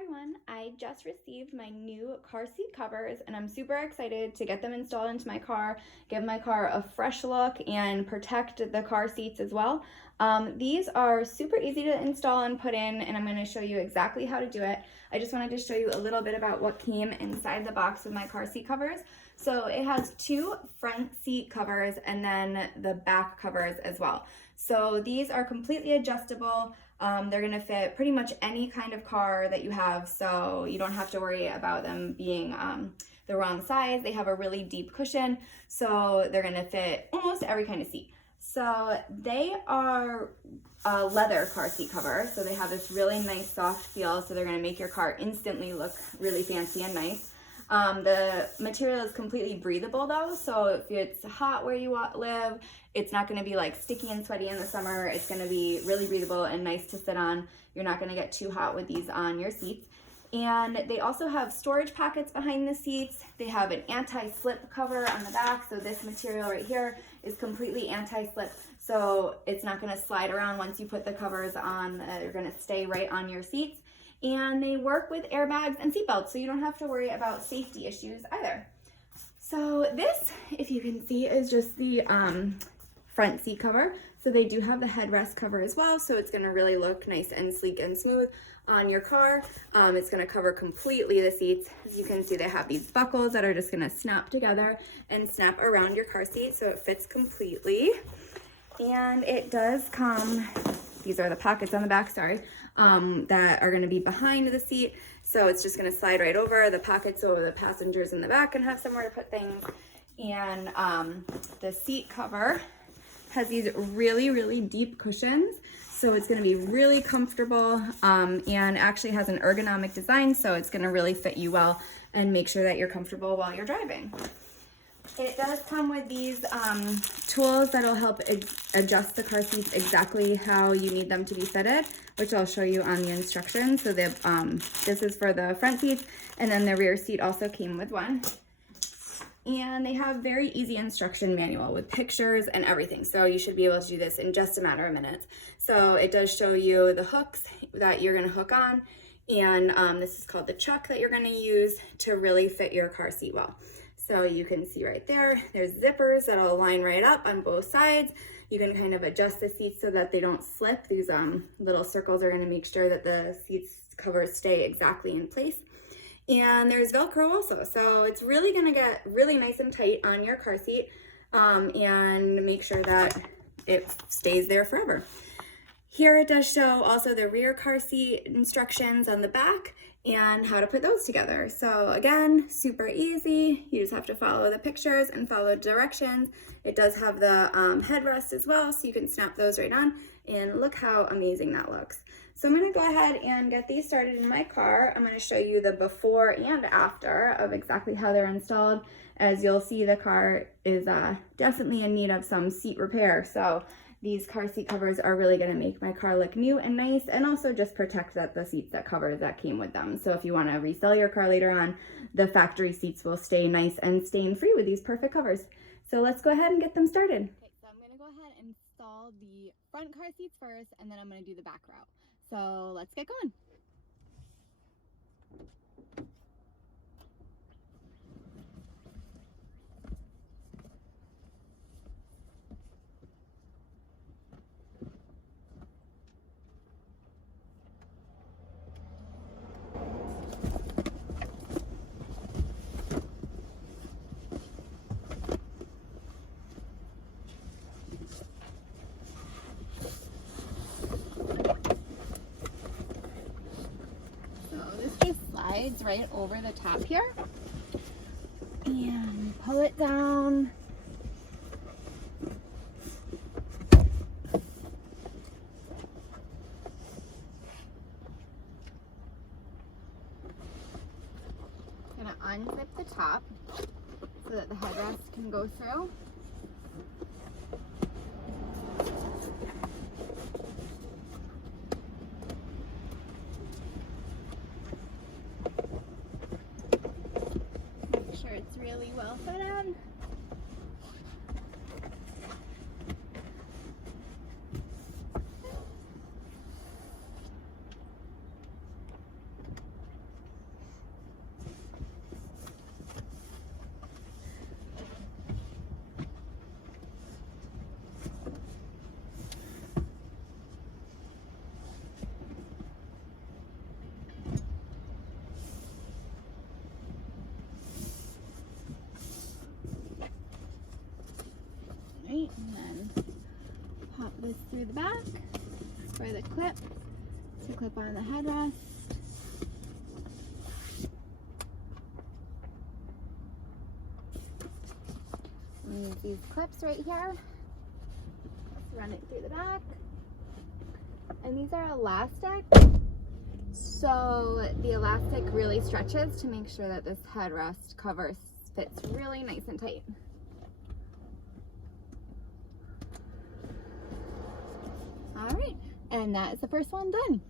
everyone, I just received my new car seat covers and I'm super excited to get them installed into my car, give my car a fresh look and protect the car seats as well. These are super easy to install and put in, and I'm going to show you exactly how to do it. I just wanted to show you a little bit about what came inside the box with my car seat covers. So it has two front seat covers and then the back covers as well. So these are completely adjustable. They're going to fit pretty much any kind of car that you have, so you don't have to worry about them being the wrong size. They have a really deep cushion, so they're going to fit almost every kind of seat. So they are a leather car seat cover, so they have this really nice soft feel, so they're going to make your car instantly look really fancy and nice. The material is completely breathable though, so if it's hot where you live, it's not going to be like sticky and sweaty in the summer. It's going to be really breathable and nice to sit on. You're not going to get too hot with these on your seats. And they also have storage pockets behind the seats. They have an anti-slip cover on the back, so this material right here is completely anti-slip, so it's not going to slide around once you put the covers on. They're going to stay right on your seats. And they work with airbags and seatbelts, so you don't have to worry about safety issues either. So this, if you can see, is just the front seat cover. So they do have the headrest cover as well, so it's gonna really look nice and sleek and smooth on your car. It's gonna cover completely the seats. As you can see, they have these buckles that are just gonna snap together and snap around your car seat so it fits completely. And it does come, these are the pockets on the back, sorry, that are going to be behind the seat. So it's just going to slide right over the pockets so the passengers in the back can have somewhere to put things. And the seat cover has these really, really deep cushions. So it's going to be really comfortable and actually has an ergonomic design. So it's going to really fit you well and make sure that you're comfortable while you're driving. It does come with these tools that'll help adjust the car seats exactly how you need them to be fitted, which I'll show you on the instructions. So this is for the front seats, and then the rear seat also came with one. And they have very easy instruction manual with pictures and everything. So you should be able to do this in just a matter of minutes. So it does show you the hooks that you're gonna hook on. And this is called the chuck that you're gonna use to really fit your car seat well. So you can see right there, there's zippers that'll line right up on both sides. You can kind of adjust the seats so that they don't slip. These little circles are gonna make sure that the seats covers stay exactly in place. And there's Velcro also. So it's really gonna get really nice and tight on your car seat and make sure that it stays there forever. Here it does show also the rear car seat instructions on the back and how to put those together. So again, super easy. You just have to follow the pictures and follow directions. It does have the headrest as well, so you can snap those right on, and look how amazing that looks. So I'm gonna go ahead and get these started in my car. I'm gonna show you the before and after of exactly how they're installed. As you'll see, the car is definitely in need of some seat repair. So these car seat covers are really going to make my car look new and nice, and also just protect the seats that came with them. So if you want to resell your car later on, the factory seats will stay nice and stain free with these perfect covers. So let's go ahead and get them started. Okay, so I'm going to go ahead and install the front car seats first, and then I'm going to do the back route. So let's get going. Slides right over the top here, and pull it down. Gonna unzip the top so that the headrest can go through. It's really well fitted. back for the clip to clip on the headrest. Use these clips right here. Let's run it through the back. And these are elastic, so the elastic really stretches to make sure that this headrest cover fits really nice and tight. All right, and that is the first one done.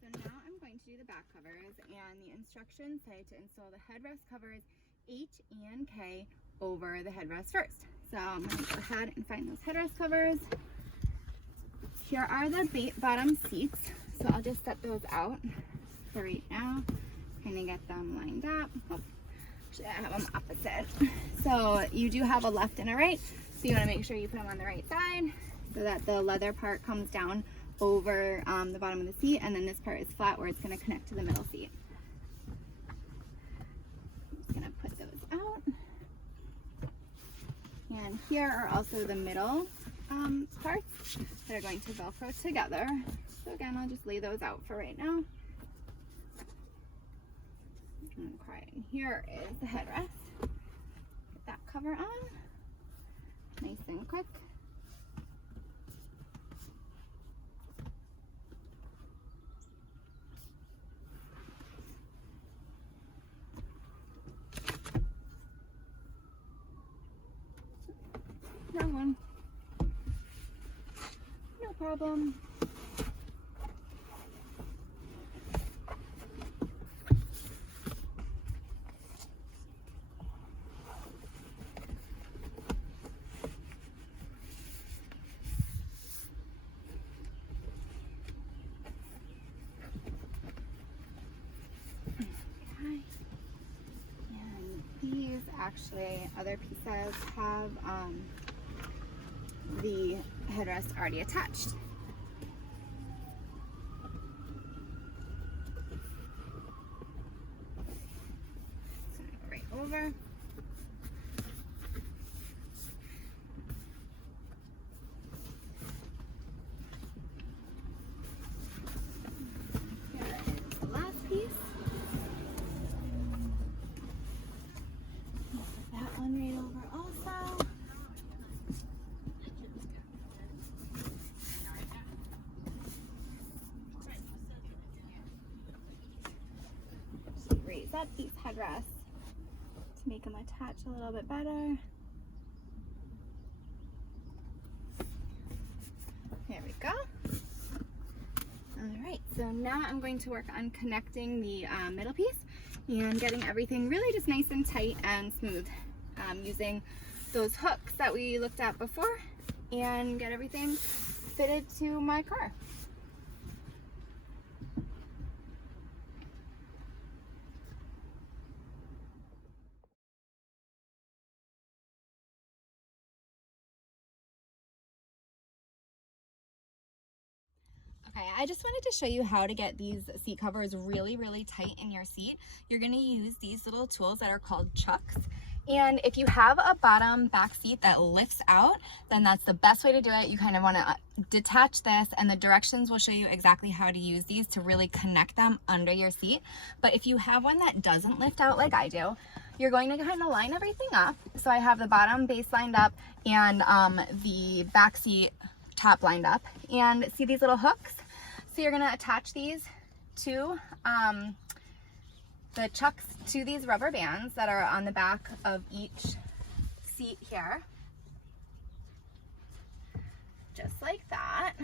So now I'm going to do the back covers, and the instructions say to install the headrest covers H and K over the headrest first. So I'm going to go ahead and find those headrest covers. Here are the bottom seats, so I'll just set those out for right now, kind of get them lined up. Oh, actually I have them opposite. So you do have a left and a right, so you want to make sure you put them on the right side so that the leather part comes down over the bottom of the seat, and then this part is flat where it's going to connect to the middle seat. I'm just going to put those out. And here are also the middle parts that are going to Velcro together. So again, I'll just lay those out for right now. Okay, here is the headrest. Get that cover on, nice and quick. Wrong one. No problem. Okay. And these actually, other pieces have the headrest already attached. So go right over. Here is the last piece. Put that one right over also. Raise up these headrests to make them attach a little bit better. There we go. All right, so now I'm going to work on connecting the middle piece and getting everything really just nice and tight and smooth, using those hooks that we looked at before, and get everything fitted to my car. Okay, I just wanted to show you how to get these seat covers really, really tight in your seat. You're going to use these little tools that are called chucks. And if you have a bottom back seat that lifts out, then that's the best way to do it. You kind of want to detach this, and the directions will show you exactly how to use these to really connect them under your seat. But if you have one that doesn't lift out like I do, you're going to kind of line everything up. So I have the bottom base lined up and the back seat top lined up, and see these little hooks? So you're going to attach these to the chucks to these rubber bands that are on the back of each seat here, just like that.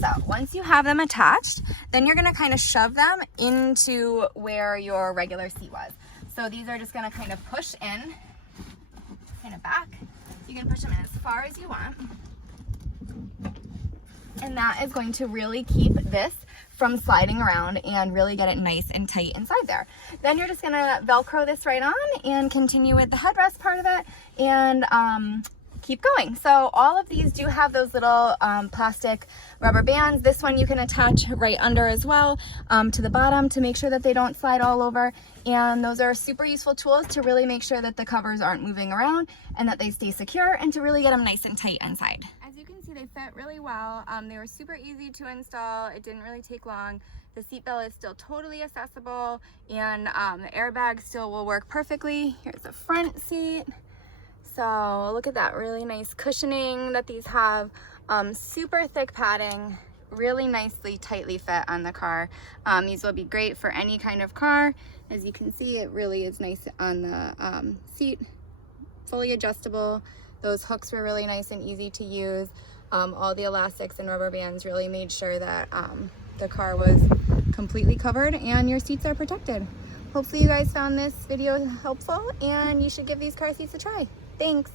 So once you have them attached, then you're going to kind of shove them into where your regular seat was. So these are just going to kind of push in, kind of back. You can push them in as far as you want. And that is going to really keep this from sliding around and really get it nice and tight inside there. Then you're just gonna Velcro this right on and continue with the headrest part of it, and keep going. So all of these do have those little plastic rubber bands. This one you can attach right under as well to the bottom to make sure that they don't slide all over. And those are super useful tools to really make sure that the covers aren't moving around and that they stay secure, and to really get them nice and tight inside. As you can see, they fit really well. They were super easy to install. It didn't really take long. The seat belt is still totally accessible, and the airbag still will work perfectly. Here's the front seat. So look at that really nice cushioning that these have. Super thick padding, really nicely tightly fit on the car. These will be great for any kind of car. As you can see, it really is nice on the seat, fully adjustable. Those hooks were really nice and easy to use. All the elastics and rubber bands really made sure that the car was completely covered and your seats are protected. Hopefully you guys found this video helpful, and you should give these car seats a try. Thanks.